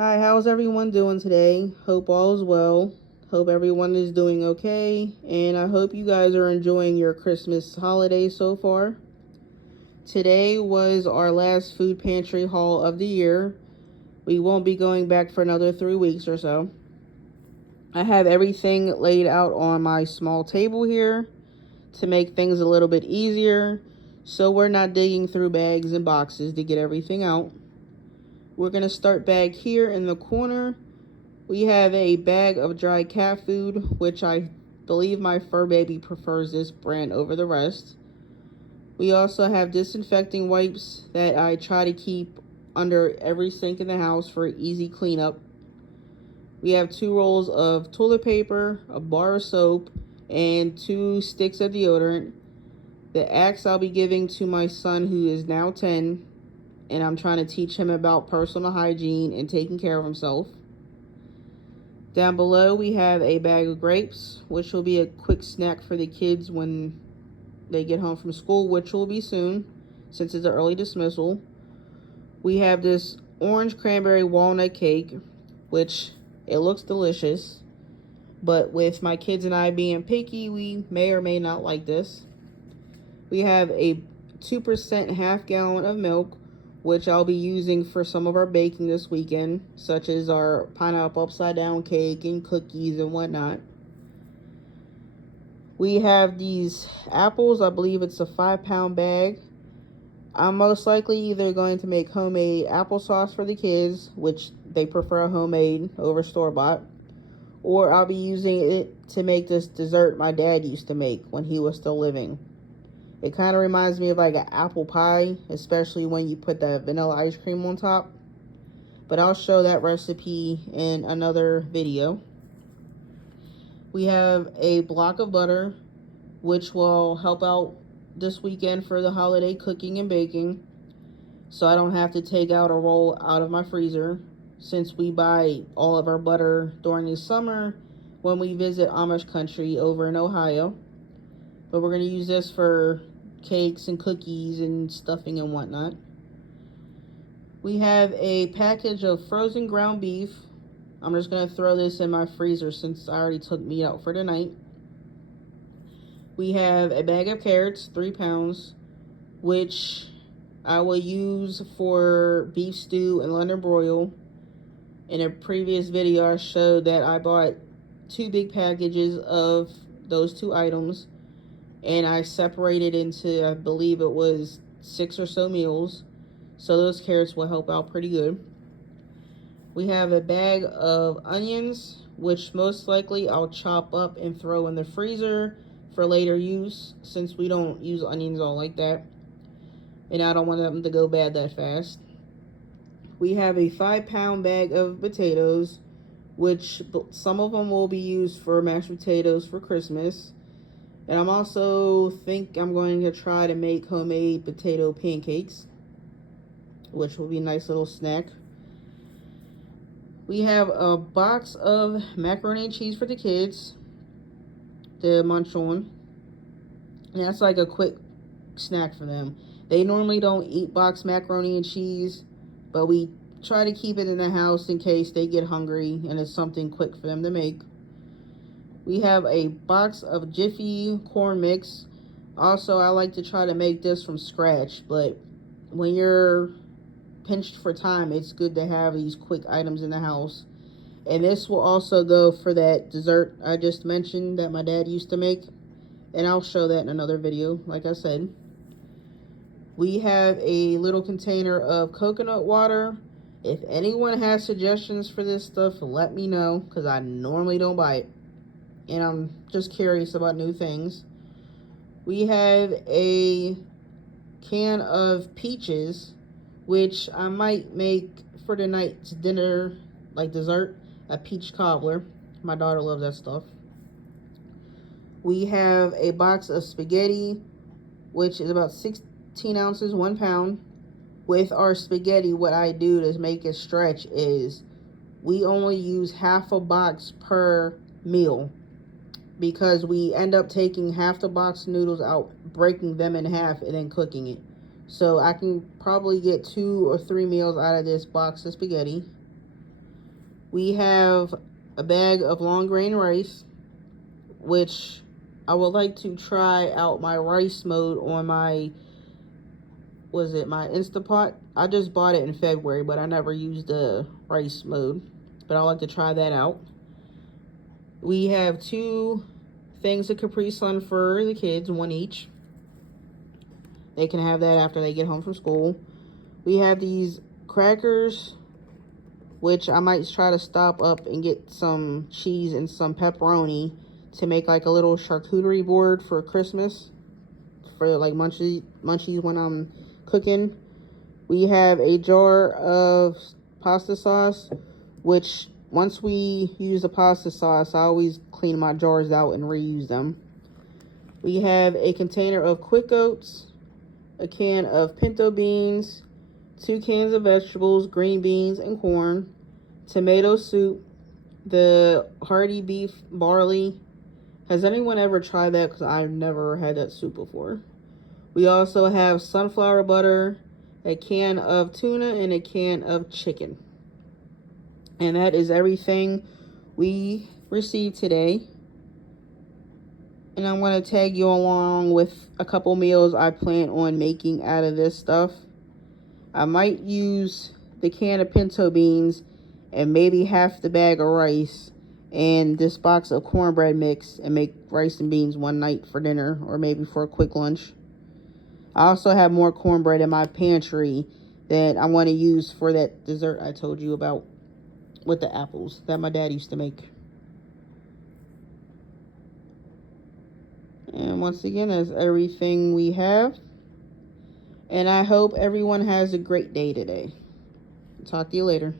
Hi, how's everyone doing today? Hope all is well. Hope everyone is doing okay, and I hope you guys are enjoying your Christmas holiday so far. Today was our last food pantry haul of the year. We won't be going back for another 3 weeks or so. I have everything laid out on my small table here to make things a little bit easier, so we're not digging through bags and boxes to get everything out. We're going to start back here in the corner. We have a bag of dry cat food, which I believe my fur baby prefers this brand over the rest. We also have disinfecting wipes that I try to keep under every sink in the house for easy cleanup. We have 2 rolls of toilet paper, a bar of soap, and 2 sticks of deodorant. The Axe I'll be giving to my son, who is now 10, and I'm trying to teach him about personal hygiene and taking care of himself. Down below, we have a bag of grapes, which will be a quick snack for the kids when they get home from school, which will be soon, since it's an early dismissal. We have this orange cranberry walnut cake, which it looks delicious, but with my kids and I being picky, we may or may not like this. We have a 2% half gallon of milk, which I'll be using for some of our baking this weekend, such as our pineapple upside down cake and cookies and whatnot. We have these apples. I believe it's a 5-pound bag. I'm most likely either going to make homemade applesauce for the kids, which they prefer homemade over store-bought, or I'll be using it to make this dessert my dad used to make when he was still living. It kind of reminds me of like an apple pie, especially when you put that vanilla ice cream on top. But I'll show that recipe in another video. We have a block of butter, which will help out this weekend for the holiday cooking and baking, so I don't have to take out a roll out of my freezer, since we buy all of our butter during the summer when we visit Amish country over in Ohio. But we're going to use this for cakes and cookies and stuffing and whatnot. We have a package of frozen ground beef. I'm just going to throw this in my freezer since I already took meat out for tonight. We have a bag of carrots, 3 pounds, which I will use for beef stew and London broil. In a previous video, I showed that I bought 2 big packages of those 2 items, and I separated into, I believe it was 6 or so meals, so those carrots will help out pretty good. We have a bag of onions, which most likely I'll chop up and throw in the freezer for later use, since we don't use onions all like that, and I don't want them to go bad that fast. We have a 5-pound bag of potatoes, which some of them will be used for mashed potatoes for Christmas. And I'm also I'm going to try to make homemade potato pancakes, which will be a nice little snack. We have a box of macaroni and cheese for the kids to munch on. And that's like a quick snack for them. They normally don't eat boxed macaroni and cheese, but we try to keep it in the house in case they get hungry and it's something quick for them to make. We have a box of Jiffy corn mix. Also, I like to try to make this from scratch, but when you're pinched for time, it's good to have these quick items in the house. And this will also go for that dessert I just mentioned that my dad used to make, and I'll show that in another video, like I said. We have a little container of coconut water. If anyone has suggestions for this stuff, let me know, because I normally don't buy it, and I'm just curious about new things. We have a can of peaches, which I might make for tonight's dinner, like dessert, a peach cobbler. My daughter loves that stuff. We have a box of spaghetti, which is about 16 ounces, 1 pound. With our spaghetti, what I do to make it stretch is we only use half a box per meal, because we end up taking half the box of noodles out, breaking them in half, and then cooking it. So I can probably get 2 or 3 meals out of this box of spaghetti. We have a bag of long grain rice, which I would like to try out my rice mode on my, my Instapot. I just bought it in February, but I never used the rice mode. But I'd like to try that out. We have 2 things of Capri Sun for the kids, 1 each. They can have that after they get home from school. We have these crackers, which I might try to stop up and get some cheese and some pepperoni to make like a little charcuterie board for Christmas, for like munchies when I'm cooking. We have a jar of pasta sauce, which once we use the pasta sauce, I always clean my jars out and reuse them. We have a container of quick oats, a can of pinto beans, 2 cans of vegetables, green beans and corn, tomato soup, the hearty beef barley. Has anyone ever tried that? Because I've never had that soup before. We also have sunflower butter, a can of tuna, and a can of chicken. And that is everything we received today. And I'm going to tag you along with a couple meals I plan on making out of this stuff. I might use the can of pinto beans and maybe half the bag of rice and this box of cornbread mix and make rice and beans one night for dinner or maybe for a quick lunch. I also have more cornbread in my pantry that I want to use for that dessert I told you about with the apples that my dad used to make. And once again, that's everything we have. And I hope everyone has a great day today. Talk to you later.